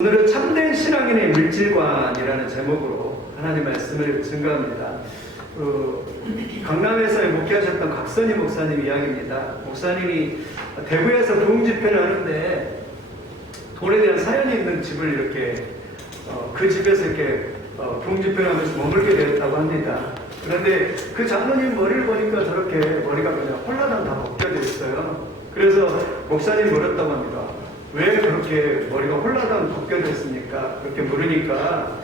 오늘은 참된 신앙인의 물질관이라는 제목으로 하나님 말씀을 증거합니다. 강남에서 목회하셨던 각선희 목사님 이야기입니다. 목사님이 대구에서 부흥 집회를 하는데 돈에 대한 사연이 있는 집을 이렇게 그 집에서 이렇게 부흥 집회를 하면서 머물게 되었다고 합니다. 그런데 그 장로님 머리를 보니까 저렇게 머리가 그냥 홀라당 다 벗겨져 있어요. 그래서 목사님 물었다고 합니다. 왜 그렇게 머리가 홀라당 벗겨졌습니까? 그렇게 물으니까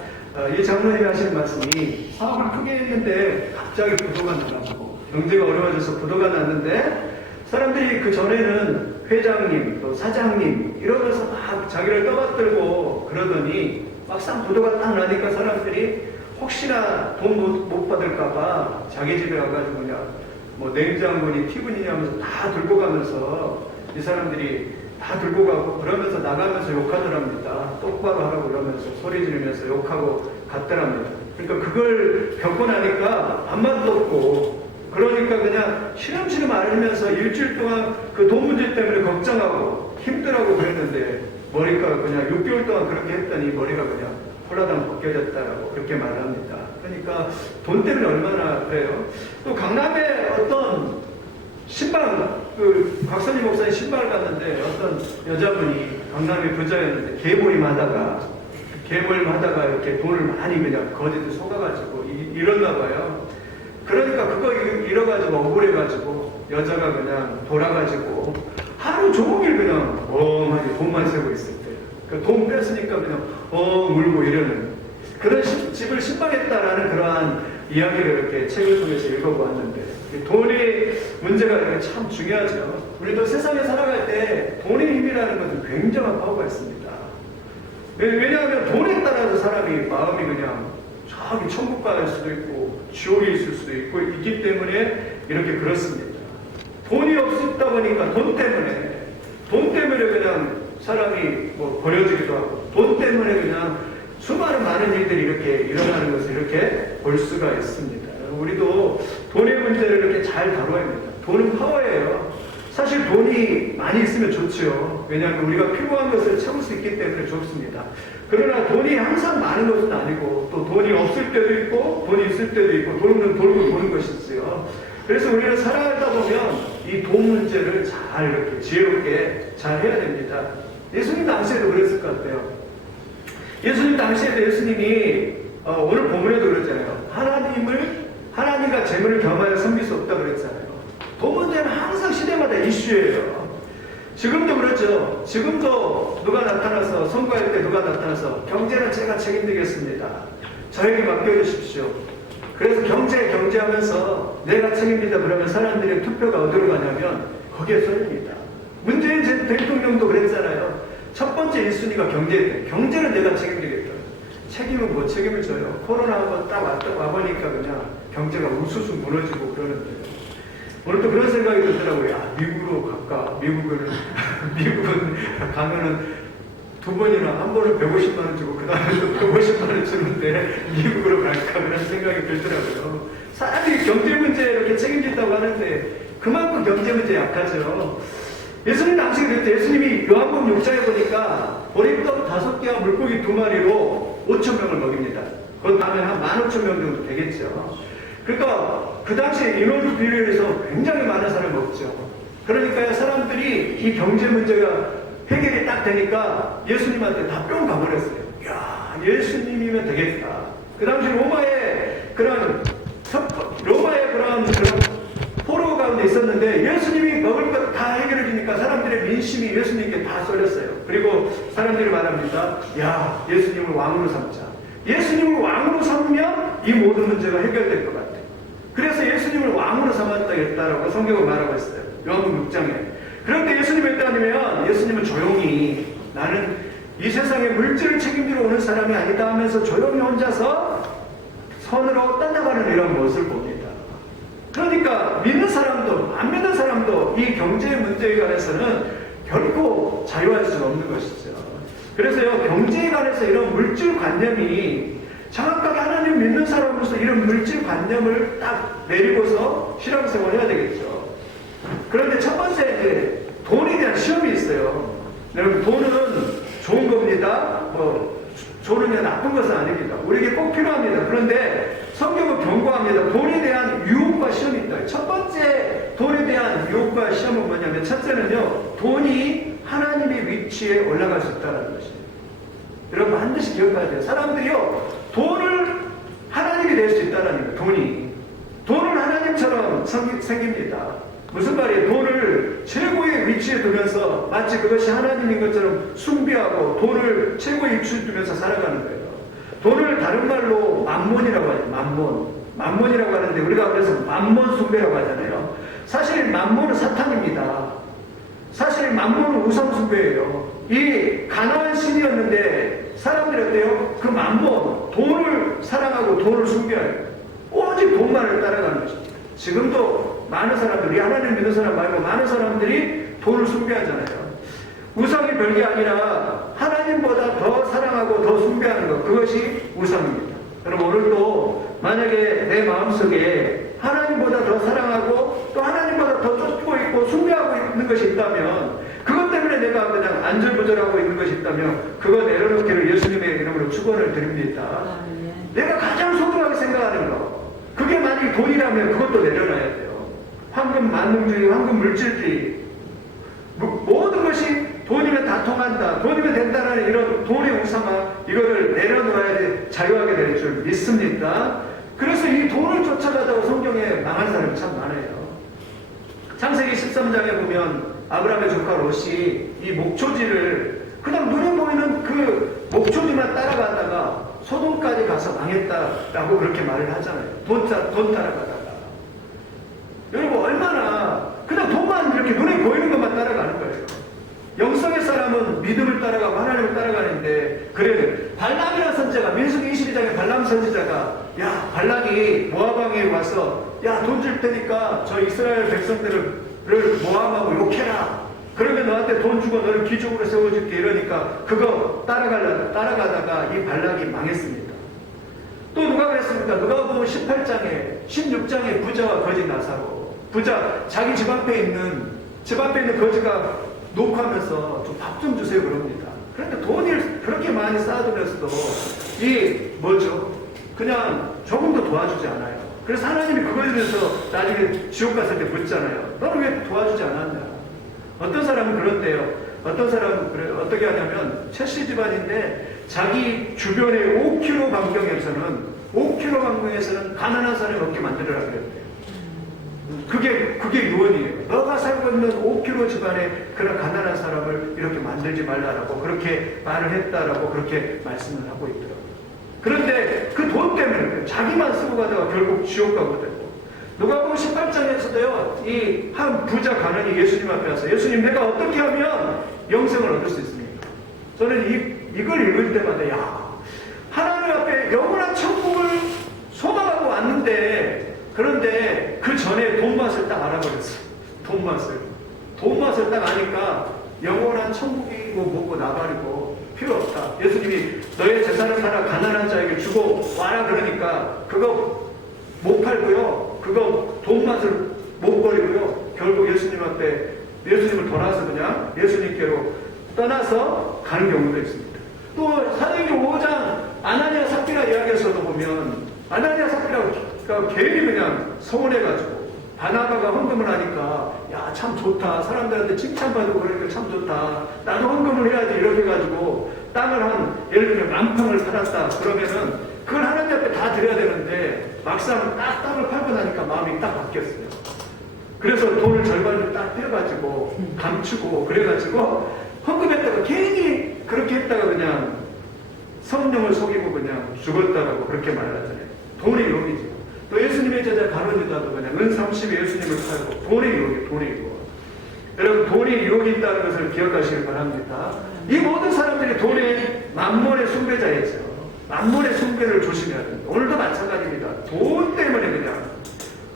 이 장로님이 하시는 말씀이 사업을 크게 했는데 갑자기 부도가 나가고 경제가 어려워져서 부도가 났는데 사람들이 그 전에는 회장님 또 사장님 이러면서 막 자기를 떠받들고 그러더니 막상 부도가 딱 나니까 사람들이 혹시나 돈 못 받을까봐 자기 집에 와가지고 그냥 뭐 냉장고니 티분이냐 하면서 다 들고 가면서 이 사람들이 다 들고 가고 그러면서 나가면서 욕하더랍니다. 똑바로 하라고 이러면서 소리 지르면서 욕하고 갔더랍니다. 그러니까 그걸 겪고 나니까 밥맛도 없고 그러니까 그냥 시름시름 앓으면서 일주일 동안 그 돈 문제 때문에 걱정하고 힘들어하고 그랬는데 머리가 그냥 6개월 동안 그렇게 했더니 머리가 그냥 홀라당 벗겨졌다라고 그렇게 말합니다. 그러니까 돈 때문에 얼마나 그래요. 또 강남에 어떤 신발, 박선희 목사님 신발을 갔는데 어떤 여자분이 강남의 부자였는데 개모임 하다가 이렇게 돈을 많이 그냥 거짓을 속아가지고 이랬나 봐요. 그러니까 그거 잃어가지고 억울해가지고 여자가 그냥 돌아가지고 하루 종일 그냥 멍하니 돈만 세고 있을 때 그 돈 뺐으니까 그냥 울고 이러는 그런 집을 신방했다라는 그러한 이야기를 이렇게 책을 통해서 읽어보았는데 돈의 문제가 이렇게 참 중요하죠. 우리도 세상에 살아갈 때 돈의 힘이라는 것은 굉장한 파워가 있습니다. 왜냐하면 돈에 따라서 사람이 마음이 그냥 저기 천국 갈 수도 있고 지옥에 있을 수도 있고 있기 때문에 이렇게 그렇습니다. 돈이 없었다 보니까 돈 때문에 그냥 사람이 뭐 버려지기도 하고 돈 때문에 그냥 수많은 많은 일들이 이렇게 일어나는 것을 이렇게 볼 수가 있습니다. 우리도 돈의 문제를 이렇게 잘 다뤄야 합니다. 돈은 파워예요. 사실 돈이 많이 있으면 좋죠. 왜냐하면 우리가 필요한 것을 채울 수 있기 때문에 좋습니다. 그러나 돈이 항상 많은 것은 아니고 또 돈이 없을 때도 있고 돈이 있을 때도 있고 돌고 도는 것이 있어요. 그래서 우리는 살아가다 보면 이 돈 문제를 잘 이렇게 지혜롭게 잘 해야 됩니다. 예수님 당시에도 그랬을 것 같아요. 예수님 당시에도 예수님이 오늘 본문에도 그랬잖아요. 하나님과 재물을 겸하여 섬길 수 없다 그랬잖아요. 돈 문제는 항상 시대마다 이슈예요. 지금도 그렇죠. 지금도 누가 나타나서 선거할 때 누가 나타나서 경제는 제가 책임지겠습니다. 저에게 맡겨주십시오. 그래서 경제하면서 내가 책임진다 그러면 사람들의 투표가 어디로 가냐면 거기에 쏠립니다. 문재인 대통령도 그랬잖아요. 첫 번째 1순위가 경제는 내가 책임지겠다. 책임은 뭐 책임을 져요. 코로나 한번 딱 와보니까 그냥 경제가 우수수 무너지고 그러는데 오늘 또 그런 생각이 들더라고요. 야, 미국으로 갈까? 미국은 가면은 두 번이나 한 번은 150만 원 주고 그 다음에 또 150만 원 주는데 미국으로 갈까? 그런 생각이 들더라고요. 사람이 경제 문제에 이렇게 책임진다고 하는데 그만큼 경제 문제에 약하죠. 예수님 당시에 그랬죠. 예수님이 요한복음 6장에 보니까 보리떡 5개와 물고기 2마리로 5,000명을 먹입니다. 그 다음에 한 15,000명 정도 되겠죠. 그러니까 그 당시에 인원수 비례해서 굉장히 많은 사람을 먹죠. 그러니까 사람들이 이 경제 문제가 해결이 딱 되니까 예수님한테 다 뿅 가버렸어요. 이야, 예수님이면 되겠다. 그 당시 로마의 그런 포로 가운데 있었는데 예수님이 먹을 것 다 해결해 주니까 사람들의 민심이 예수님께 다 쏠렸어요. 그리고 사람들이 말합니다. 야, 예수님을 왕으로 삼자. 예수님을 왕으로 삼으면 이 모든 문제가 해결될 것 같아요. 그래서 예수님을 왕으로 삼았다고 성경을 말하고 있어요. 요한복음 6장에. 그런데 예수님이 했다면 예수님은 조용히 나는 이 세상에 물질을 책임지러 오는 사람이 아니다 하면서 조용히 혼자서 선으로 떠나가는 이런 모습을 봅니다. 그러니까 믿는 사람도 안 믿는 사람도 이 경제 문제에 관해서는 결코 자유할 수는 없는 것이죠. 그래서요, 경제에 관해서 이런 물질 관념이 정확하게 하나님 믿는 사람으로서 이런 물질 관념을 딱 내리고서 신앙생활을 해야 되겠죠. 그런데 첫 번째 돈에 대한 시험이 있어요. 여러분, 돈은 좋은 겁니다. 좋으냐 나쁜 것은 아닙니다. 우리에게 꼭 필요합니다. 그런데 성경은 경고합니다. 돈에 대한 유혹과 시험이 있다. 첫 번째 돈에 대한 유혹과 시험은 뭐냐면 첫째는요. 돈이 하나님의 위치에 올라갈 수 있다는 것입니다. 여러분 반드시 기억해야 돼요. 사람들이요. 돈을 하나님이 될 수 있다는 거예요. 돈을 하나님처럼 생깁니다. 무슨 말이에요? 돈을 최고의 위치에 두면서 마치 그것이 하나님인 것처럼 숭배하고 돈을 최고의 위치에 두면서 살아가는 거예요. 돈을 다른 말로 만몬이라고 하죠. 만몬이라고 하는데 우리가 그래서 만몬 숭배라고 하잖아요. 사실 만몬은 사탄입니다. 사실 만몬은 우상 숭배예요. 이 가나안 신이었는데 사람들이 어때요? 그 만몬, 돈을 사랑하고 돈을 숭배해요. 오직 돈만을 따라가는 것입니다. 지금도 많은 사람들이 하나님 믿는 사람 말고 많은 사람들이 돈을 숭배하잖아요. 우상이 별게 아니라 하나님보다 더 사랑하고 더 숭배하는 것, 그것이 우상입니다. 여러분 오늘도 만약에 내 마음속에 하나님보다 더 사랑하고 또 하나님보다 더 쫓고 있고 숭배하고 있는 것이 있다면, 그것 때문에 내가 그냥 안절부절하고 있는 것이 있다면 그거 내려놓기를 예수님의 이름으로 축원을 드립니다. 내가 가장 소중하게 생각하는 거, 그게 만약에 돈이라면 그것도 내려놔야 돼요. 황금 만능주의, 황금 물질주의, 모든 것이 돈이면 다 통한다, 돈이면 된다는 이런 돈의 우상화, 이거를 내려놓아야 돼, 자유하게 될 줄 믿습니다. 그래서 이 돈을 쫓아가다가 성경에 망한 사람이 참 많아요. 창세기 13장에 보면 아브라함의 조카 롯이 이 목초지를 그냥 눈에 보이는 그 목초지만 따라가다가 소돔까지 가서 망했다라고 그렇게 말을 하잖아요. 돈 따라가다가. 여러분 얼마나 그냥 돈만 이렇게 눈에 보이는 것만 따라가는 거예요. 영성의 사람은 믿음을 따라가고 하나님을 따라가는데, 그래 발람이라는 선지자가, 민수기 22장에 발람 선지자가 야 발락이 모압 왕에 와서 야 돈 줄 테니까 저 이스라엘 백성들을 모압하고 욕해라. 그러면 너한테 돈 주고 너를 기족으로 세워줄게 이러니까 그거 따라가다가 이 발락이 망했습니다. 또 누가 그랬습니까? 누가 보면 18장에 16장에 부자와 거지 나사로, 부자 자기 집 앞에 있는 거지가 녹화하면서 좀 밥 좀 주세요 그럽니다. 그런데 돈을 그렇게 많이 쌓아두면서도 그냥 조금도 도와주지 않아요. 그래서 하나님이 그거에 대해서 나중에 지옥 갔을 때 묻잖아요. 너는 왜 도와주지 않았냐? 어떤 사람은 그런데요. 어떤 사람은 그래요. 어떻게 하냐면 최씨 집안인데 자기 주변의 5km 반경에서는 가난한 사람이 없게 만들어라 그랬대요. 그게 유언이에요. 너가 살고 있는 5km 집안에 그런 가난한 사람을 이렇게 만들지 말라라고 그렇게 말을 했다라고 그렇게 말씀을 하고 있더라고요. 그런데 그 돈 때문에 자기만 쓰고 가다가 결국 지옥 가고 되고, 누가복음 18장에서도요, 이 한 부자 가난이 예수님 앞에 와서 예수님 내가 어떻게 하면 영생을 얻을 수 있습니까? 저는 이걸 읽을 때마다 하나님 앞에 영원한 천국을 소망하고 왔는데, 그런데 그 전에 돈 맛을 딱 알아버렸어요. 돈 맛을 딱 아니까 영원한 천국이고 뭐고 나발이고 필요 없다. 예수님이 너의 재산을 팔아 가난한 자에게 주고 와라 그러니까 그거 못 팔고요, 그거 돈 맛을 못 버리고요, 결국 예수님 앞에 예수님을 돌아서 그냥 예수님께로 떠나서 가는 경우도 있습니다. 또 사도행전 5장 아나니아 삽비라 이야기에서도 보면 아나니아 삽비라가 괜히 그냥 서운해가지고 바나바가 헌금을 하니까 야 참 좋다, 사람들한테 칭찬받고 그러니까 참 좋다, 나도 헌금을 해야지 이렇게 해가지고 땅을 예를 들면 10,000평을 팔았다 그러면은 그걸 하나님 앞에 다 드려야 되는데 막상 딱 땅을 팔고 나니까 마음이 딱 바뀌었어요. 그래서 돈을 절반을 딱 떼어가지고 감추고 그래가지고 헌금했다가 괜히 그렇게 했다가 그냥 성령을 속이고 그냥 죽었다라고 그렇게 말하잖아요. 돈의 유혹이죠. 또 예수님의 제자 바로 유다도 그냥 은 30에 예수님을 팔고 돈의 유혹. 여러분 돈이 유혹이 있다는 것을 기억하시길 바랍니다. 이 모든 사람들이 돈의 만몬의 숭배자였죠. 만몬의 숭배를 조심해야 됩니다. 오늘도 마찬가지입니다. 돈 때문에 그냥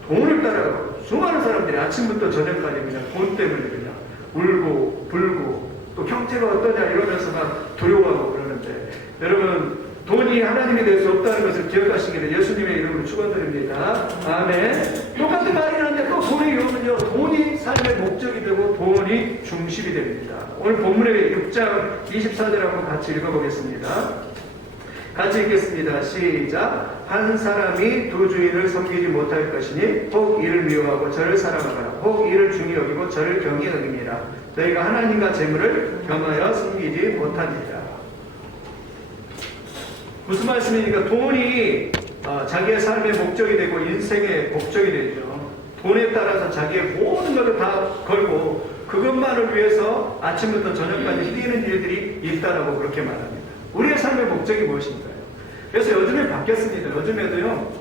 돈을 따라가고 수많은 사람들이 아침부터 저녁까지 그냥 돈 때문에 그냥 울고 불고 또 형제가 어떠냐 이러면서 막 두려워하고 그러는데, 여러분 돈이 하나님이 될 수 없다는 것을 기억하시기를 예수님의 이름으로 축원드립니다. 아멘. 똑같은 말이 나는데 또 돈의 유혹은요, 돈이 삶의 목적이 되고 돈이 중심이 됩니다. 오늘 본문의 6장 24절 한번 같이 읽어보겠습니다. 같이 읽겠습니다. 시작. 한 사람이 두 주인을 섬기지 못할 것이니 혹 이를 미워하고 저를 사랑하거나 혹 이를 중히 여기고 저를 경히 여김이라. 너희가 하나님과 재물을 겸하여 섬기지 못하니라. 무슨 말씀입니까? 돈이 자기의 삶의 목적이 되고 인생의 목적이 되죠. 돈에 따라서 자기의 모든 것을 다 걸고 그것만을 위해서 아침부터 저녁까지 뛰는 일들이 있다라고 그렇게 말합니다. 우리의 삶의 목적이 무엇인가요? 그래서 요즘에 바뀌었습니다. 요즘에도요.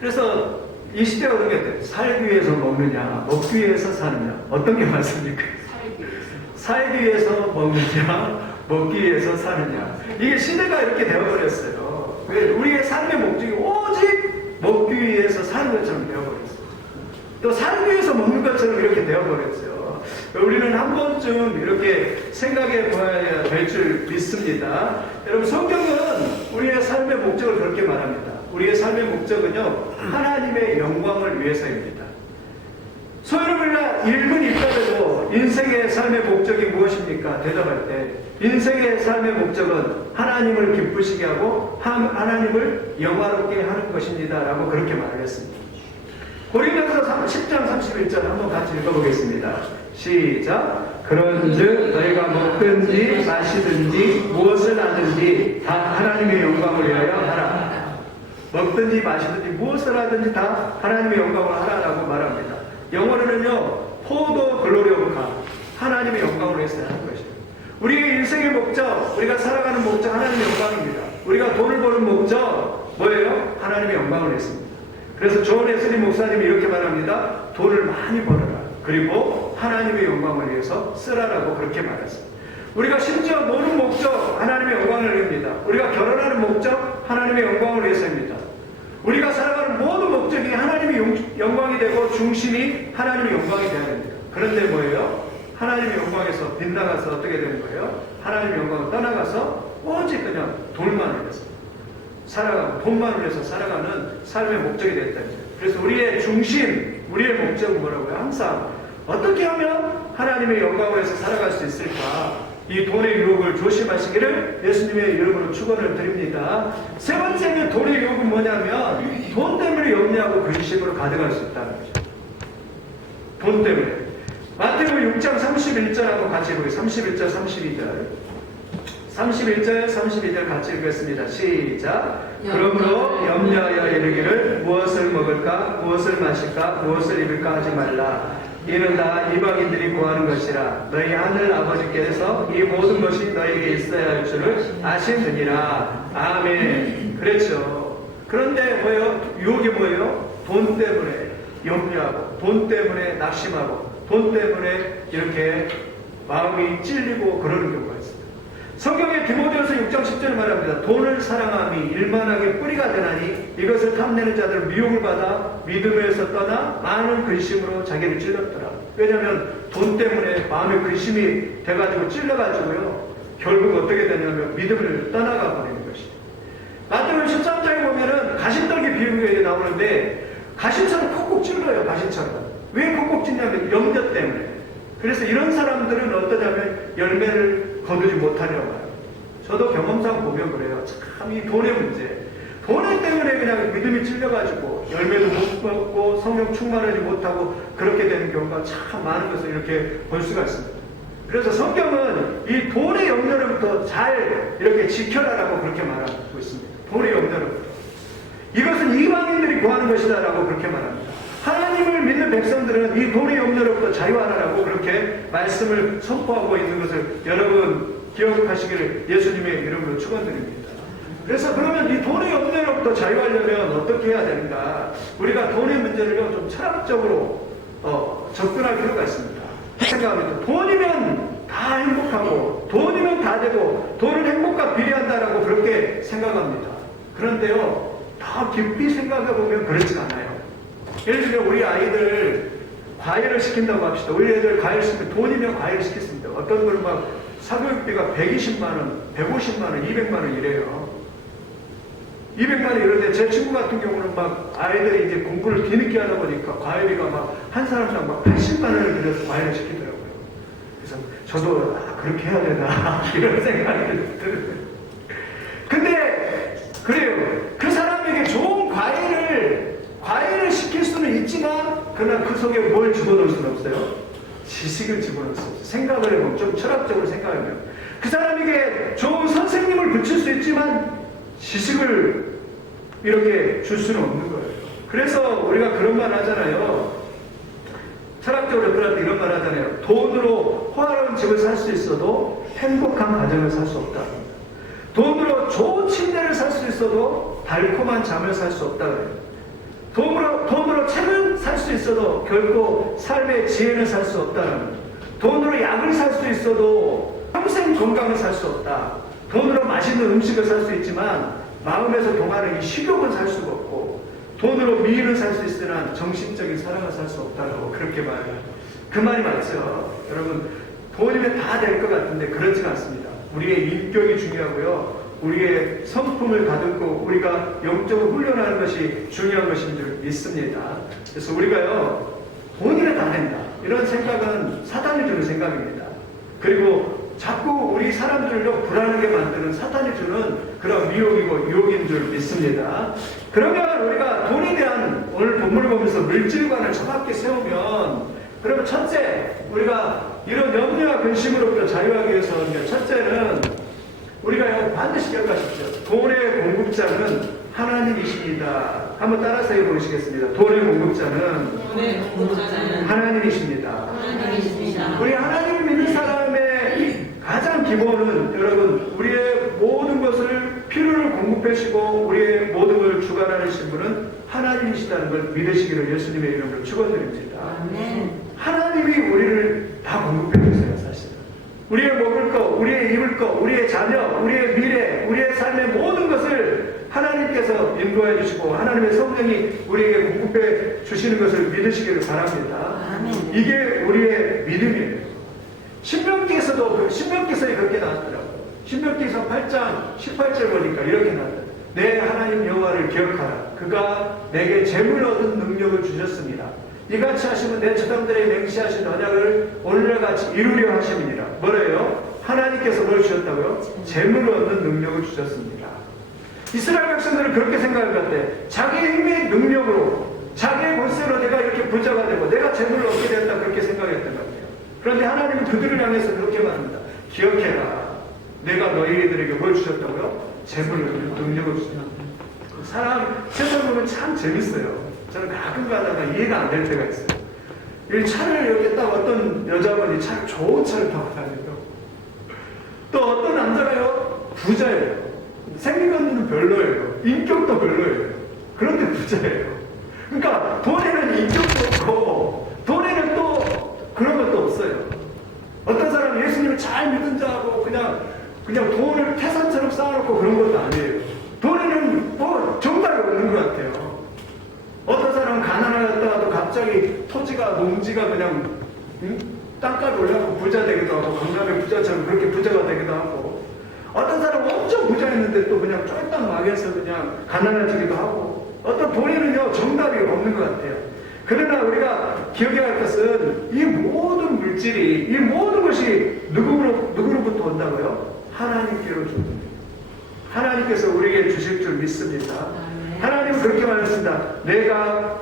그래서 이 시대가 그렇게 돼요. 살기 위해서 먹느냐, 먹기 위해서 사느냐. 어떤 게 맞습니까? 살기 위해서 먹느냐, 먹기 위해서 사느냐. 이게 시대가 이렇게 되어버렸어요. 우리의 삶의 목적이 오직 먹기 위해서 사는 것처럼 되어버렸어요. 또 살기 위해서 먹는 것처럼 이렇게 되어버렸어요. 우리는 한 번쯤 이렇게 생각해 봐야 될 줄 믿습니다. 여러분, 성경은 우리의 삶의 목적을 그렇게 말합니다. 우리의 삶의 목적은요, 하나님의 영광을 위해서입니다. 소유를 읽은 입가에도 인생의 삶의 목적이 무엇입니까? 대답할 때 인생의 삶의 목적은 하나님을 기쁘시게 하고 하나님을 영화롭게 하는 것입니다 라고 그렇게 말을 했습니다. 고린도서 10장 31절 한번 같이 읽어보겠습니다. 시작. 그런즉 너희가 먹든지 마시든지 무엇을 하든지 다 하나님의 영광을 위하여 하라. 먹든지 마시든지 무엇을 하든지 다 하나님의 영광을 하라라고 말합니다. 영어로는요, 포도 글로리 오브 갓, 하나님의 영광을 위해서 하는 것이에요. 우리의 인생의 목적, 우리가 살아가는 목적 하나님의 영광입니다. 우리가 돈을 버는 목적 뭐예요? 하나님의 영광을 위해서입니다. 그래서 존 웨슬리 목사님이 이렇게 말합니다. 돈을 많이 벌어라. 그리고 하나님의 영광을 위해서 쓰라라고 그렇게 말했습니다. 우리가 심지어 노는 목적 하나님의 영광을 위합니다. 우리가 결혼하는 목적 하나님의 영광을 위해서입니다. 우리가 살아가는 모든 목적이 하나님의 영광이 되고 중심이 하나님의 영광이 되어야 됩니다. 그런데 뭐예요? 하나님의 영광에서 빗나가서 어떻게 되는 거예요? 하나님의 영광을 떠나가서 오직 그냥 돈만을 위해서 살아가고 돈만을 위해서 살아가는 삶의 목적이 됐다는 거예요. 그래서 우리의 중심, 우리의 목적은 뭐라고요? 항상 어떻게 하면 하나님의 영광을 위해서 살아갈 수 있을까? 이 돈의 유혹을 조심하시기를 예수님의 이름으로 축원을 드립니다. 세 번째는 돈의 유혹은 뭐냐면 돈 때문에 염려하고 근심으로 가득할 수 있다는 거죠. 돈 때문에. 마태복음 6장 31절 한번 같이 보겠습니다. 31절 32절 32절 같이 읽겠습니다. 시작. 그러므로 염려하여 이르기를 무엇을 먹을까 무엇을 마실까 무엇을 입을까 하지 말라. 이는 다 이방인들이 구하는 것이라. 너희 하늘 아버지께서 이 모든 것이 너희에게 있어야 할 줄을 아시느니라. 아멘. 그렇죠. 그런데 뭐예요? 유혹이 뭐예요? 돈 때문에 염려하고 돈 때문에 낙심하고 돈 때문에 이렇게 마음이 찔리고 그러는 경우가 있습니다. 성경의 디모데후서 6장 10절 말합니다. 돈을 사랑함이 일만하게 뿌리가 되나니 이것을 탐내는 자들 미혹을 받아 믿음에서 떠나 많은 근심으로 자기를 찔렀더라. 왜냐하면 돈 때문에 마음의 근심이 돼가지고 찔러가지고요. 결국 어떻게 되냐면 믿음을 떠나가 버리는 것이죠. 마태복음 13장에 보면은 가시떨기 비유가 나오는데 가시처럼 콕콕 찔러요. 가시처럼. 왜 콕콕 찔냐면 염려 때문에. 그래서 이런 사람들은 어떠냐면 열매를 거두지 못하려고 해요. 저도 경험상 보면 그래요. 참 이 돈의 문제. 돈 때문에 그냥 믿음이 찔려가지고 열매도 못 먹고 성령 충만하지 못하고 그렇게 되는 경우가 참 많은 것을 이렇게 볼 수가 있습니다. 그래서 성경은 이 돈의 염려로부터 잘 이렇게 지켜라라고 그렇게 말하고 있습니다. 돈의 염려로부터. 이것은 이방인들이 구하는 것이다 라고 그렇게 말합니다. 하나님을 믿는 백성들은 이 돈의 염려로부터 자유하라라고 그렇게 말씀을 선포하고 있는 것을 여러분 기억하시기를 예수님의 이름으로 축원드립니다. 그래서 그러면 이 돈의 염려로부터 자유하려면 어떻게 해야 되는가? 우리가 돈의 문제를 좀 철학적으로 접근할 필요가 있습니다. 생각합니다. 돈이면 다 행복하고 돈이면 다 되고 돈은 행복과 비례한다라고 그렇게 생각합니다. 그런데요, 더 깊이 생각해 보면 그렇지 않아요. 예를 들면 우리 아이들 과외를 시킨다고 합시다. 우리 애들 과외를 시키면 돈이면 과외를 시켰습니다. 어떤 분은 막 사교육비가 120만 원, 150만 원, 200만 원 이래요. 200만 원 이런데 제 친구 같은 경우는 막 아이들이 이제 공부를 뒤늦게 하다 보니까 과외비가 막 한 사람당 막 80만 원을 들여서 과외를 시키더라고요. 그래서 저도 그렇게 해야 되나 이런 생각이 들어요. 근데 그러나 그 속에 뭘 집어넣을 수는 없어요. 지식을 집어넣을 수 없어요. 생각을 해보면, 좀 철학적으로 생각하면 그 사람에게 좋은 선생님을 붙일 수 있지만 지식을 이렇게 줄 수는 없는 거예요. 그래서 우리가 그런 말 하잖아요. 철학적으로 그럴 때 이런 말 하잖아요. 돈으로 호화로운 집을 살 수 있어도 행복한 가정을 살 수 없다. 돈으로 좋은 침대를 살 수 있어도 달콤한 잠을 살 수 없다 그래요. 돈으로 책을 살 수 있어도 결코 삶의 지혜는 살 수 없다는, 돈으로 약을 살 수 있어도 평생 건강을 살 수 없다. 돈으로 맛있는 음식을 살 수 있지만 마음에서 동하는 이 식욕은 살 수가 없고, 돈으로 미인을 살 수 있으나 정신적인 사랑을 살 수 없다고 그렇게 말해요. 그 말이 맞죠. 여러분, 돈이면 다 될 것 같은데 그렇지는 않습니다. 우리의 인격이 중요하고요. 우리의 성품을 가득고 우리가 영적으로 훈련하는 것이 중요한 것인 줄 믿습니다. 그래서 우리가요, 돈이면 다 된다, 이런 생각은 사단이 주는 생각입니다. 그리고 자꾸 우리 사람들을 불안하게 만드는 사탄이 주는 그런 미혹이고 유혹인 줄 믿습니다. 그러면 우리가 돈에 대한 오늘 본문을 보면서 물질관을 정확히 세우면, 그러면 첫째, 우리가 이런 염려와 근심으로부터 자유하기 위해서는, 첫째는 우리가 반드시 기억하십시오. 돈의 공급자는 하나님이십니다. 한번 따라서 해보시겠습니다. 돈의 공급자는 하나님이십니다. 우리 하나님을 믿는 사람의 가장 기본은, 여러분, 우리의 모든 것을, 필요를 공급해 주시고 우리의 모든 것을 주관하시는 분은 하나님이시다는 걸 믿으시기를 예수님의 이름으로 축원드립니다. 하나님이 우리를 다 공급해 주세요. 사실은 우리의 먹을 것, 우리의 입을 것, 우리의 자녀, 우리의 미래, 우리의 삶의 모든 것을 하나님께서 인도해 주시고 하나님의 성령이 우리에게 공급해 주시는 것을 믿으시기를 바랍니다. 이게 우리의 믿음이에요. 신명기서에 그렇게 나왔더라고요. 신명기서 8장 18절 보니까 이렇게 나왔어요. 내 하나님 여호와를 기억하라. 그가 내게 재물 얻은 능력을 주셨습니다. 이같이 하시면 내 조상들의 맹세하신 언약을 오늘과 같이 이루려 하심이니라. 뭐래요? 하나님께서 뭘 주셨다고요? 재물 얻는 능력을 주셨습니다. 이스라엘 백성들은 그렇게 생각할 것 같아. 자기의 힘의 능력으로, 자기의 권세로 내가 이렇게 부자가 되고 내가 재물을 얻게 된다, 그렇게 생각했던 것 같아요. 그런데 하나님은 그들을 향해서 그렇게 말합니다. 기억해라. 내가 너희들에게 뭘 주셨다고요? 재물을 얻는 능력을 주셨다. 사람 세상 보면 참 재밌어요. 저는 가끔 가다가 이해가 안 될 때가 있어요. 이 차를 이렇게 딱 어떤 여자분이 좋은 차를 타고 다녀요. 또 어떤 남자가요, 부자예요. 생기는 별로예요. 인격도 별로예요. 그런데 부자예요. 그러니까 돈에는 인격도 없고 돈에는 또 그런 것도 없어요. 어떤 사람은 예수님을 잘 믿은 자하고 그냥 돈을 태산처럼 쌓아놓고 그런 것도 아니에요. 돈에는 뭐 정답이 없는 것 같아요. 어떤 사람은 가난하다가도 갑자기 토지가, 농지가 그냥 땅값이 올라가고 부자 되기도 하고, 강남의 부자처럼 그렇게 부자가 되기도 하고, 어떤 사람은 엄청 부자였는데 또 그냥 쫄딱 망해서 그냥 가난해지기도 하고, 어떤 돈에는요 정답이 없는 것 같아요. 그러나 우리가 기억해야 할 것은 이 모든 물질이, 이 모든 것이 누구로부터 온다고요? 하나님께로 줍니다. 하나님께서 우리에게 주실 줄 믿습니다. 하나님은 그렇게 말했습니다. 내가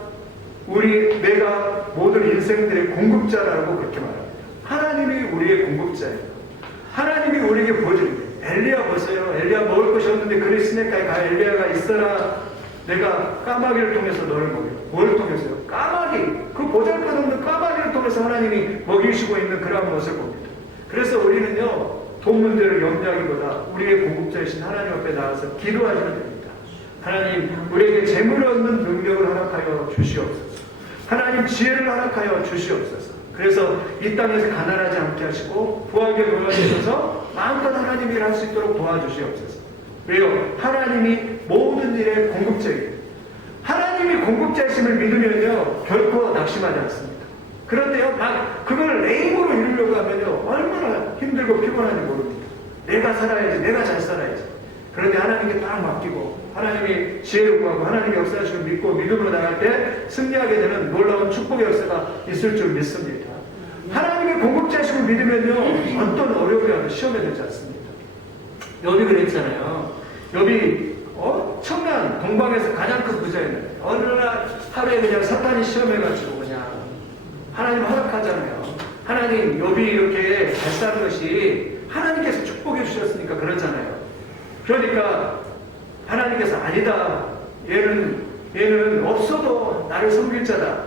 모든 인생들의 공급자라고 그렇게 말합니다. 하나님이 우리의 공급자예요. 하나님이 우리에게 보여줍니다. 엘리야 보세요. 엘리야 먹을 것이 없는데 그리 시내가에 가. 엘리야가 있어라. 내가 까마귀를 통해서 너를 먹여. 뭘 통해서요? 까마귀. 그 보잘것없는 까마귀를 통해서 하나님이 먹이시고 있는 그런 모습을 봅니다. 그래서 우리는요, 돈 문제를 염려하기보다 우리의 공급자이신 하나님 앞에 나와서 기도하시면 됩니다. 하나님, 우리에게 재물을 얻는 능력을 허락하여 주시옵소서. 하나님, 지혜를 허락하여 주시옵소서. 그래서 이 땅에서 가난하지 않게 하시고 부하게 모여주셔서 마음껏 하나님 일을 할 수 있도록 도와주시옵소서. 왜요? 하나님이 모든 일의 공급자예요. 하나님이 공급자이심을 믿으면요 결코 낙심하지 않습니다. 그런데요, 막 그걸 내 힘으로 이루려고 하면요 얼마나 힘들고 피곤한지 모릅니다. 내가 살아야지, 내가 잘 살아야지. 그런데 하나님께 딱 맡기고 하나님이 지혜를 구하고 하나님의 역사하심을 믿고 믿음으로 나갈 때 승리하게 되는 놀라운 축복의 역사가 있을 줄 믿습니다. 하나님의 공급자이심을 믿으면요 어떤 어려움이 와도 시험에 되지 않습니다. 욥이 그랬잖아요. 욥이 청난 동방에서 가장 큰 부자였는데 어느 날 하루에 그냥 사탄이 시험해가지고 그냥 하나님 허락하잖아요. 하나님 욥이 이렇게 잘 사는 것이 하나님께서 축복해 주셨으니까 그러잖아요. 그러니까 하나님께서 아니다. 얘는 없어도 나를 섬길 자다.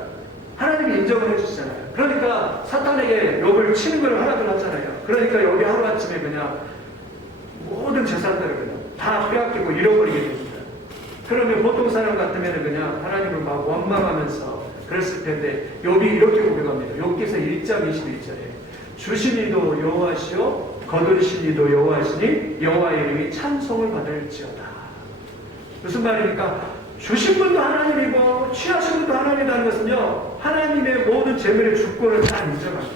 하나님이 인정을 해주시잖아요. 그러니까 사탄에게 욥을 치는 걸 허락을 하잖아요. 그러니까 욥이 하루아침에 그냥 모든 재산들을 그냥 다 빼앗기고 잃어버리게 됩니다. 그러면 보통 사람 같으면 그냥 하나님을 막 원망하면서 그랬을 텐데 욥이 이렇게 고백합니다. 욥기서 1장 21절에 주신 이도 여호와시요 거두신 이도 여호와시니 여호와의 이름이 찬송을 받을지어다. 무슨 말입니까? 주신 분도 하나님이고 취하신 분도 하나님이라는 것은요, 하나님의 모든 재물의 주권을 다 인정합니다.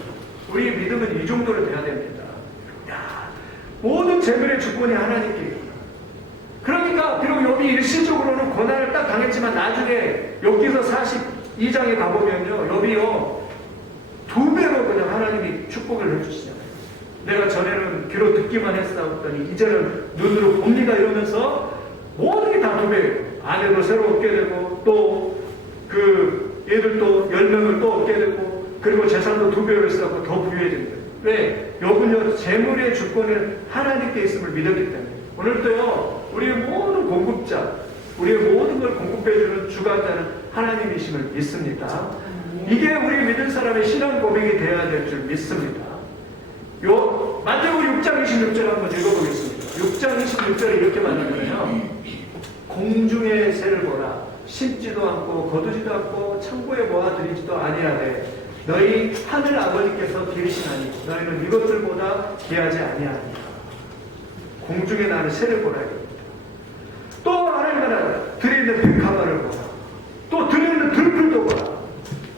우리의 믿음은 이 정도로 돼야 됩니다. 야, 모든 재물의 주권이 하나님께 있구나. 그러니까 비록 욥이 일시적으로는 고난을 딱 당했지만 나중에 욥기서 42장에 가보면요, 욥이요 2배로 그냥 하나님이 축복을 해주시잖아요. 내가 전에는 귀로 듣기만 했었더니 이제는 눈으로 봅니다 이러면서 모든 게 다 2배예요. 아내도 새로 얻게 되고 또 얘들도 10명을 또 얻게 되고 그리고 재산도 2배로 쌓고 더 부유해집니다. 왜? 욥은요 재물의 주권을 하나님께 있음을 믿었기 때문에 오늘도요 우리의 모든 공급자, 우리의 모든 걸 공급해주는 주관자는 하나님이심을 믿습니다. 이게 우리 믿은 사람의 신앙 고백이 되어야 될 줄 믿습니다. 마태복음 6장 26절 한번 읽어보겠습니다. 6장 26절에 이렇게 말하면요, 공중의 새를 보라. 심지도 않고 거두지도 않고 창고에 모아들이지도 아니하되 너희 하늘 아버지께서 기르시나니 너희는 이것들보다 귀하지 아니하니라. 공중에 나는 새를 보라. 또 하나님 나라 들에 있는 백합화를 보라. 또 들에 있는 들풀도 보라.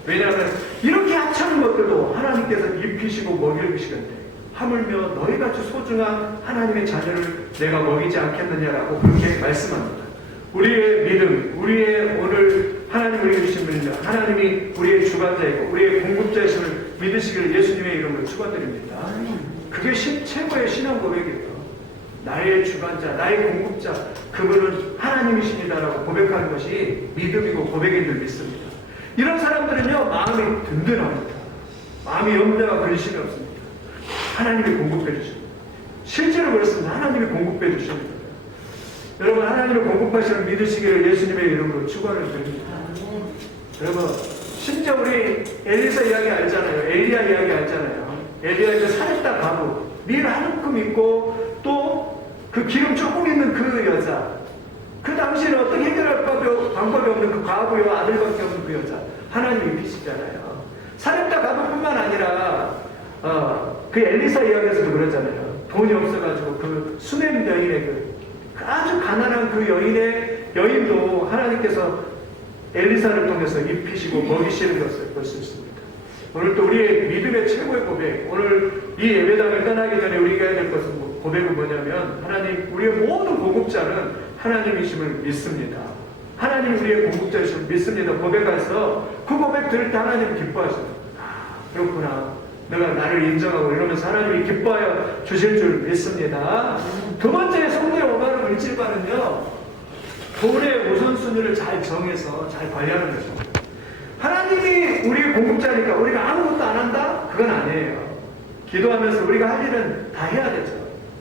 왜냐하면 이렇게 하찮은 것들도 하나님께서 입히시고 먹이시건대 하물며 너희같이 소중한 하나님의 자녀를 내가 먹이지 않겠느냐라고 그렇게 말씀합니다. 우리의 믿음, 우리의 오늘 하나님 우리에게 주신 믿음, 하나님이 우리의 주관자이고 우리의 공급자이심을 믿으시기를 예수님의 이름으로 축원드립니다. 그게 최고의 신앙 고백이에요. 나의 주관자, 나의 공급자, 그분은 하나님이십니다라고 고백하는 것이 믿음이고 고백인 줄 믿습니다. 이런 사람들은요 마음이 든든합니다. 마음이 염려와 근심이 없습니다. 하나님이 공급해 주십니다. 실제로 그렇습니다. 하나님이 공급해 주십니다. 여러분 하나님을 공급하시는 믿으시기를 예수님의 이름으로 축원을 드립니다. 여러분 심지어 우리 엘리사 이야기 알잖아요. 엘리야 이야기 알잖아요. 엘리야의 사렙다 가부 밀 한 움큼 있고 또 그 기름 조금 있는 그 여자, 그 당시에는 어떻게 해결할 방법이 없는 그 과부요 아들밖에 없는 그 여자 하나님이 입히시잖아요. 사렙다 가부뿐만 아니라 그 엘리사 이야기에서도 그러잖아요. 돈이 없어가지고 그 수넴 여인의 그 아주 가난한 그 여인도 하나님께서 엘리사를 통해서 입히시고 먹이시는 것을 볼 수 있습니다. 오늘 또 우리의 믿음의 최고의 고백, 오늘 이 예배당을 떠나기 전에 우리가 해야 될 것은 고백은 뭐냐면 하나님 우리의 모든 공급자는 하나님이심을 믿습니다. 하나님 우리의 공급자이심을 믿습니다. 고백해서 그 고백 들을 때 하나님 기뻐하십니다. 그렇구나. 내가 나를 인정하고 이러면서 하나님이 기뻐하여 주실 줄 믿습니다. 두 번째 성도의 오가는 물질과는요, 돈의 우선순위를 잘 정해서 잘 관리하는 것입니다. 하나님이 우리의 공급자니까 우리가 아무것도 안 한다? 그건 아니에요. 기도하면서 우리가 할 일은 다 해야 되죠.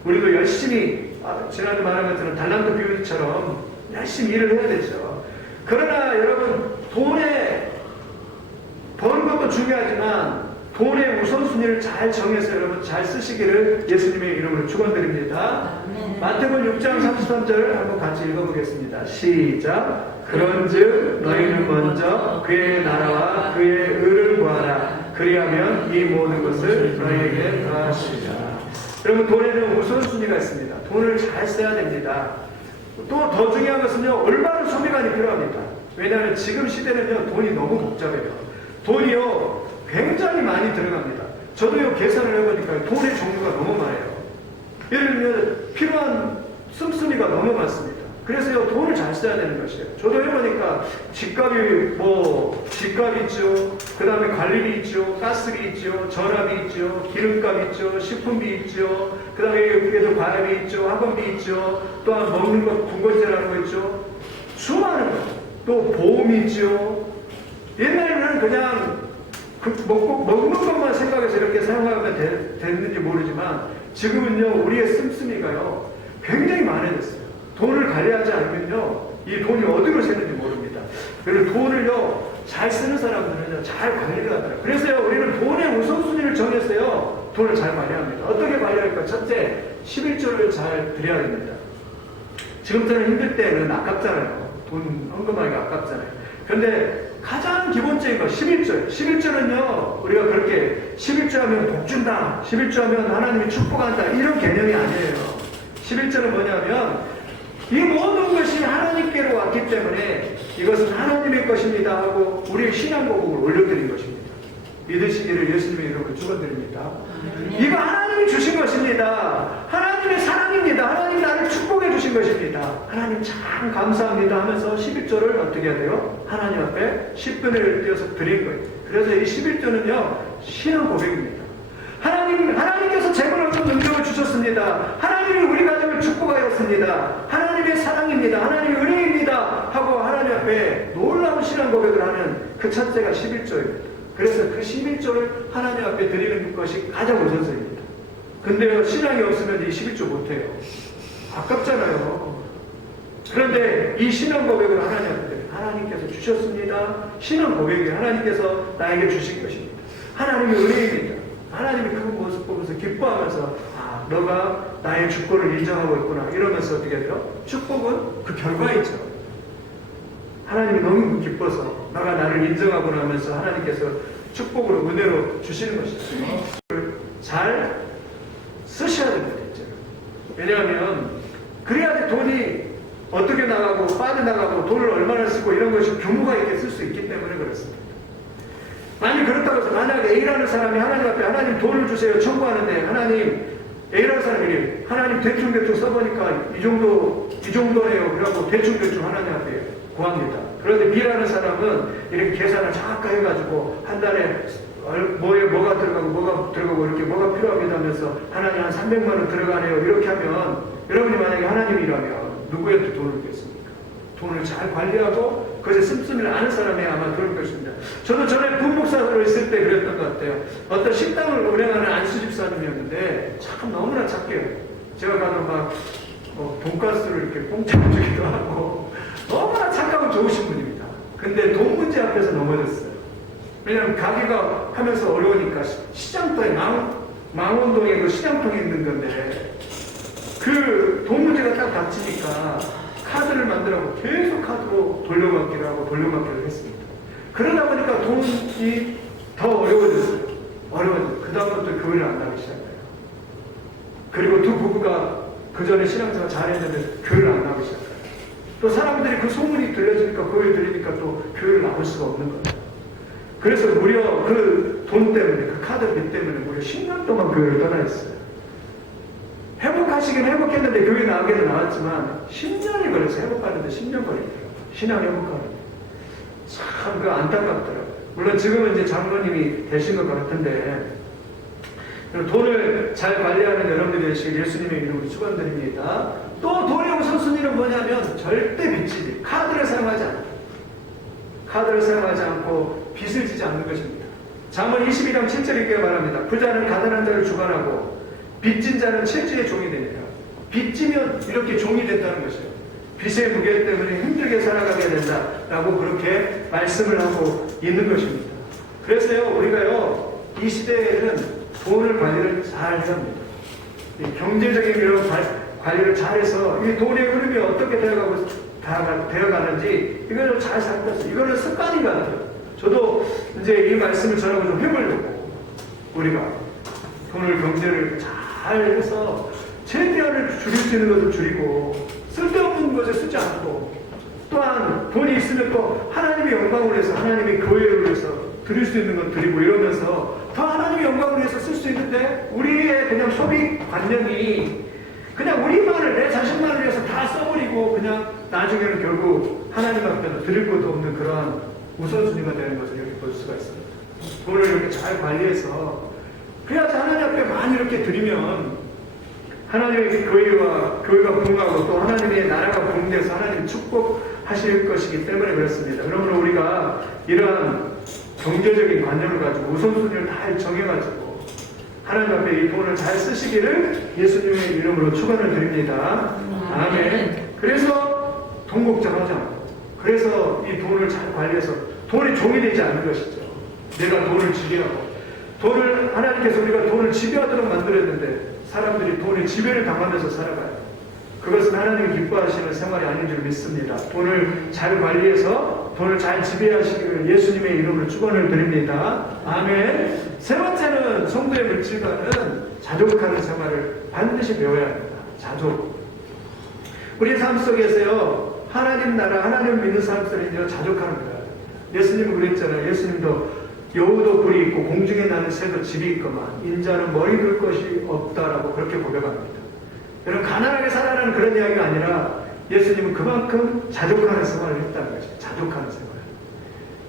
우리도 열심히, 지난주 말한 것처럼 달란트 비유처럼 열심히 일을 해야 되죠. 그러나 여러분, 버는 것도 중요하지만 돈의 우선순위를 잘 정해서 여러분 잘 쓰시기를 예수님의 이름으로 축원드립니다. 마태복음 6장 33절 한번 같이 읽어보겠습니다. 시작. 그런즉 너희는 먼저 그의 나라와 그의 의를 구하라. 그리하면 이 모든 것을 너희에게 더하시리라. 여러분 돈에는 우선순위가 있습니다. 돈을 잘 써야 됩니다. 또 더 중요한 것은요, 올바른 소비관이 필요합니다. 왜냐하면 지금 시대는요 돈이 너무 복잡해요. 돈이요 굉장히 많이 들어갑니다. 저도요 계산을 해보니까 돈의 종류가 너무 많아요. 예를 들면 필요한 씀씀이가 너무 많습니다. 그래서요 돈을 잘 써야 되는 것이에요. 저도 해보니까 집값이 있죠. 그 다음에 관리비 있죠. 가스비 있죠. 전화비 있죠. 기름값 있죠. 식품비 있죠. 그 다음에 여기에도 과외비 있죠. 학원비 있죠. 또한 먹는 것 군것질하는 거 있죠. 수많은 거. 또 보험이 있죠. 옛날에는 그냥 먹는 것만 생각해서 이렇게 사용하면 됐는지 모르지만 지금은요 우리의 씀씀이가요 굉장히 많아졌어요. 돈을 관리하지 않으면요 이 돈이 어디로 새는지 모릅니다. 그리고 돈을요 잘 쓰는 사람들은요 잘 관리를 하더라고요. 그래서요 우리는 돈의 우선순위를 정했어요. 돈을 잘 관리합니다. 어떻게 관리할까? 첫째, 11조를 잘 드려야 됩니다. 지금처럼 힘들 때는 아깝잖아요. 돈 헌금하기가 아깝잖아요. 그런데 가장 기본적인 거 11조예요. 11조는요 우리가 그렇게 11조 하면 복 준다, 11조 하면 하나님이 축복한다 이런 개념이 아니에요. 11조는 뭐냐면 이 모든 것이 하나님께로 왔기 때문에 이것은 하나님의 것입니다 하고 우리의 신앙 고백을 올려드린 것입니다. 믿으시기를 예수님의 이름으로 축원드립니다. 이거 하나님이 주신 것입니다. 하나님의 사랑입니다. 하나님 나를 축복해 주신 것입니다. 하나님 참 감사합니다 하면서 11조를 어떻게 해야 돼요? 하나님 앞에 10분의 1을 띄어서 드린 거예요. 그래서 이 11조는요 신앙 고백입니다. 하나님께서 재물을 얻는 능력을 주셨습니다. 하나님이 우리 가정을 축복하였습니다. 하나님의 사랑입니다. 하나님의 은혜입니다 하고 하나님 앞에 놀라운 신앙 고백을 하는 그 첫째가 11조입니다. 그래서 그 11조를 하나님 앞에 드리는 것이 가장 우선순위입니다. 근데요 신앙이 없으면 이 11조 못해요. 아깝잖아요. 그런데 이 신앙 고백을 하나님 앞에 하나님께서 주셨습니다. 신앙 고백이 하나님께서 나에게 주신 것입니다. 하나님의 은혜입니다. 하나님이 그 모습 보면서 기뻐하면서 아 너가 나의 주권을 인정하고 있구나 이러면서 어떻게 돼요? 축복은 그 결과이죠. 하나님이 너무 기뻐서 너가 나를 인정하고 나면서 하나님께서 축복으로 은혜로 주시는 것이죠. 잘 쓰셔야 됩니다. 왜냐하면 그래야지 돈이 어떻게 나가고 빠져나가고 돈을 얼마나 쓰고 이런 것이 규모가 있게 쓸 수 있기 때문에 그렇습니다. 만약 그렇다고 해서 만약 A라는 사람이 하나님 앞에 하나님 돈을 주세요 청구하는데 하나님 A라는 사람이 하나님 대충 써보니까 이 정도네요. 그래갖고 대충 하나님 앞에 구합니다. 그런데 B라는 사람은 이렇게 계산을 정확하게 해가지고 한 달에 뭐가 들어가고 이렇게 뭐가 필요합니다 하면서 하나님 한 300만 원 들어가네요. 이렇게 하면 여러분이 만약에 하나님이라면 누구한테 돈을 주겠습니까? 돈을 잘 관리하고 그것에 씀씀이를 아는 사람이 아마 그럴 것입니다. 저도 전에 부목사로 있을 때 그랬던 것 같아요. 어떤 식당을 운영하는 안수 집사님이었는데 참 너무나 착해요. 제가 가면 막 돈가스를 이렇게 공짜로 주기도 하고 너무나 착하고 좋으신 분입니다. 근데 돈 문제 앞에서 넘어졌어요. 왜냐하면 가게가 하면서 어려우니까 시장터에 망원동에 그 시장통이 있는 건데 그 돈 문제가 딱 닥치니까 카드를 만들라고 계속 카드로 돌려받기를 했습니다. 그러다 보니까 돈이 더 어려워졌어요. 그 다음부터 교회를 안 나가기 시작해요. 그리고 두 부부가 그 전에 신앙생활 잘했는데 교회를 안 나가기 시작해요. 또 사람들이 그 소문이 들려지니까 교회 들리니까 또 교회를 나올 수가 없는 거예요. 그래서 무려 그 돈 때문에 그 카드비 때문에 무려 10년 동안 교회를 떠나 있어요. 회복하시긴 회복했는데 교회 나오기도 나왔지만 10년이 걸려서 회복하는데 10년 걸리더라고요. 신앙 회복하는데. 참 그 안타깝더라고요. 물론 지금은 이제 장로님이 되신 것 같은데 돈을 잘 관리하는 여러분들이 되시길 예수님의 이름으로 축원드립니다. 또 돈의 우선순위는 뭐냐면 절대 빚지지 카드를 사용하지 않고 빚을 지지 않는 것입니다. 잠언 22장 7절 이렇게 말합니다. 부자는 가난한 자를 주관하고 빚진 자는 채지의 종이 됩니다. 빚지면 이렇게 종이 된다는 것이에요. 빚의 무게 때문에 힘들게 살아가게 된다라고 그렇게 말씀을 하고 있는 것입니다. 그래서요 우리가요 이 시대에는 돈을 관리를 잘 해야 합니다. 경제적인 이런 관리를 잘해서 이 돈의 흐름이 어떻게 되어가는지 이걸 잘 살펴서 이거는 습관인 것 같아요. 저도 이제 이 말씀을 전하고 좀 해보려고 우리가 돈을 경제를 잘 해서 최대한을 줄일 수 있는 것을 줄이고 쓸데없는 것에 쓰지 않고 또한 돈이 있으면 또 하나님의 영광을 위해서 하나님의 교회를 위해서 드릴 수 있는 건 드리고 이러면서 더 하나님의 영광을 위해서 쓸 수 있는데 우리의 그냥 소비 관념이 그냥 우리만을 내 자신만을 위해서 다 써버리고 그냥 나중에는 결국 하나님 앞에서 드릴 것도 없는 그러한 우선순위가 되는 것을 이렇게 볼 수가 있습니다. 돈을 이렇게 잘 관리해서 그래야지 하나님 앞에 많이 이렇게 드리면 하나님의 교회가 부흥하고 또 하나님의 나라가 부흥돼서 하나님이 축복하실 것이기 때문에 그렇습니다. 그러므로 우리가 이러한 경제적인 관념을 가지고 우선순위를 다 정해가지고 하나님 앞에 이 돈을 잘 쓰시기를 예수님의 이름으로 축원을 드립니다. 아멘. 그래서 돈 걱정하지 않고, 그래서 이 돈을 잘 관리해서 돈이 종이 되지 않는 것이죠. 내가 돈을 지배하고, 돈을 하나님께서 우리가 돈을 지배하도록 만들었는데 사람들이 돈의 지배를 당하면서 살아가요. 그것은 하나님이 기뻐하시는 생활이 아닌 줄 믿습니다. 돈을 잘 관리해서 돈을 잘 지배하시기를 예수님의 이름으로 축원을 드립니다. 아멘. 세 번째는 성도의 물질과는 자족하는 생활을 반드시 배워야 합니다. 자족. 우리 삶 속에서요, 하나님 나라, 하나님을 믿는 사람들은요, 자족하는 거예요. 예수님은 그랬잖아요. 예수님도 여우도 굴이 있고 공중에 나는 새도 집이 있거만 인자는 머리 둘 것이 없다라고 그렇게 고백합니다. 여러분, 가난하게 살아라는 그런 이야기가 아니라 예수님은 그만큼 자족하는 생활을 했다는 것이죠. 자족하는 생활.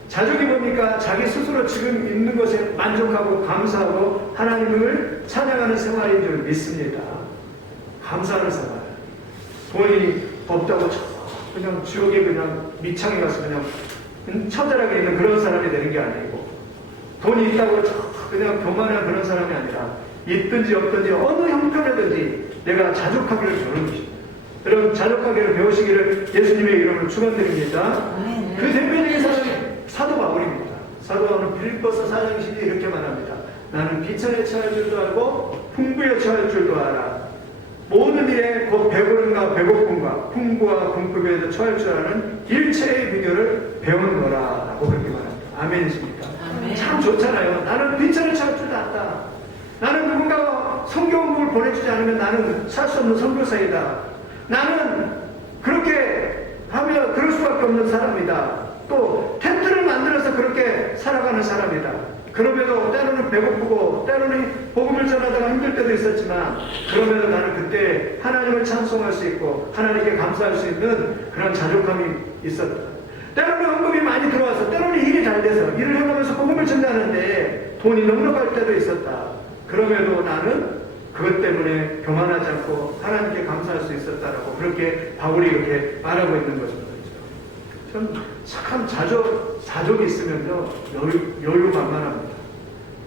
자족이 뭡니까? 자기 스스로 지금 있는 것에 만족하고 감사하고 하나님을 찬양하는 생활인 줄 믿습니다. 감사하는 생활. 돈이 없다고 그냥 지옥에 그냥 미창에 가서 그냥 처절하게 있는 그런 사람이 되는 게 아니고, 돈이 있다고 그냥 교만한 그런 사람이 아니라 있든지 없든지 어느 형편이든지 내가 자족하기를 배우는 것입니다. 여러분, 자족하기를 배우시기를 예수님의 이름으로 축원드립니다. 그 대표적인 사람이 사도 바울입니다. 사도 바울은 빌립보서 4장 12절에 이렇게 말합니다. 나는 비천에 처할 줄도 알고 풍부에 처할 줄도 알아. 모든 일에 곧 배부름과 배고픔과 풍부와 궁핍에도 처할 줄 아는 일체의 비결을 배운 거라라고 그렇게 말합니다. 아멘이십니까? 아멘. 참 좋잖아요. 나는 비천에 처할 줄도 안다. 나는 누군가가 성경을 보내주지 않으면 나는 살 수 없는 선교사이다. 나는 그렇게 하면 그럴 수밖에 없는 사람이다. 또 텐트를 만들어서 그렇게 살아가는 사람이다. 그럼에도 때로는 배고프고 때로는 복음을 전하다가 힘들 때도 있었지만, 그럼에도 나는 그때 하나님을 찬송할 수 있고 하나님께 감사할 수 있는 그런 자족함이 있었다. 때로는 헌금이 많이 들어와서 때로는 일이 잘 돼서 일을 해가면서 복음을 전하는데 돈이 넉넉할 때도 있었다. 그럼에도 나는 그것 때문에 교만하지 않고 하나님께 감사할 수 있었다라고 그렇게 바울이 이렇게 말하고 있는 것입니다. 참 자족이 있으면요, 여유만만합니다.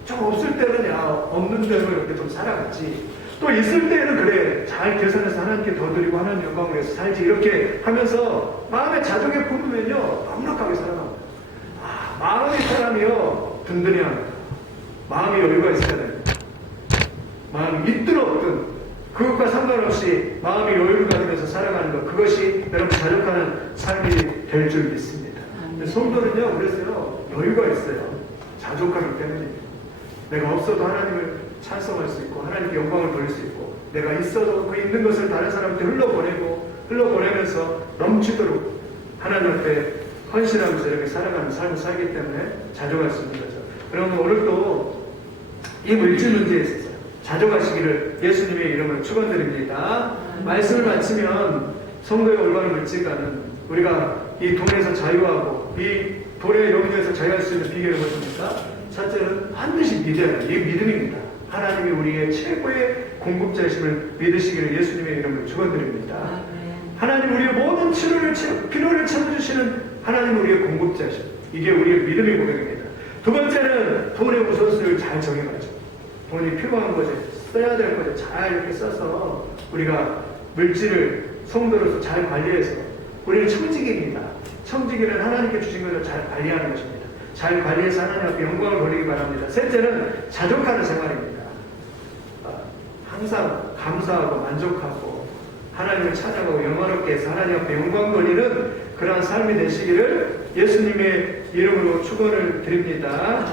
좀 없을 때는 없는 대로 이렇게 좀 살아갔지. 또 있을 때는 그래, 잘 계산해서 하나님께 더 드리고 하나님 영광을 위해서 살지. 이렇게 하면서 마음에 자족에 품으면요, 넉넉하게 살아갑니다. 마음의 사람이요, 든든해야 합니다. 마음이 여유가 있어야 됩니다. 마음이 있든 없든 그것과 상관없이 마음이 여유를 가지면서 살아가는 것, 그것이 여러분 자족하는 삶이 될 줄 믿습니다. 성도는요, 그래서요, 여유가 있어요. 자족하기 때문입니다. 내가 없어도 하나님을 찬송할 수 있고 하나님께 영광을 돌릴 수 있고, 내가 있어도 그 있는 것을 다른 사람한테 흘러보내면서 넘치도록 하나님 앞에 헌신하면서 이렇게 살아가는 삶을 살기 때문에 자족할 수 있는 거죠. 여러분, 오늘도 이 물질 문제에 있어서 자족하시기를 예수님의 이름으로 축원드립니다. 말씀을 마치면 성도의 올바른 물질과는 우리가 이 돈에서 자유하고 이 돈의 영역에서 자유할 수 있는 비결이 무엇입니까? 첫째는 반드시 믿어야 돼요. 이 믿음입니다. 하나님이 우리의 최고의 공급자이심을 믿으시기를 예수님의 이름으로 축원드립니다. 하나님 우리의 모든 필요를 채워주시는 하나님 우리의 공급자이심, 이게 우리의 믿음의 고백입니다. 두 번째는 돈의 우선순위를 잘 정해가지고 돈이 필요한 것에 써야 될 것에 잘 이렇게 써서 우리가 물질을 성도로서 잘 관리해서, 우리는 청지기입니다. 청지기는 하나님께 주신 것을 잘 관리하는 것입니다. 잘 관리해서 하나님 앞에 영광을 돌리기 바랍니다. 셋째는 자족하는 생활입니다. 항상 감사하고 만족하고 하나님을 찬양하고 영화롭게 해서 하나님 앞에 영광 돌리는 그러한 삶이 되시기를 예수님의 이름으로 축원을 드립니다.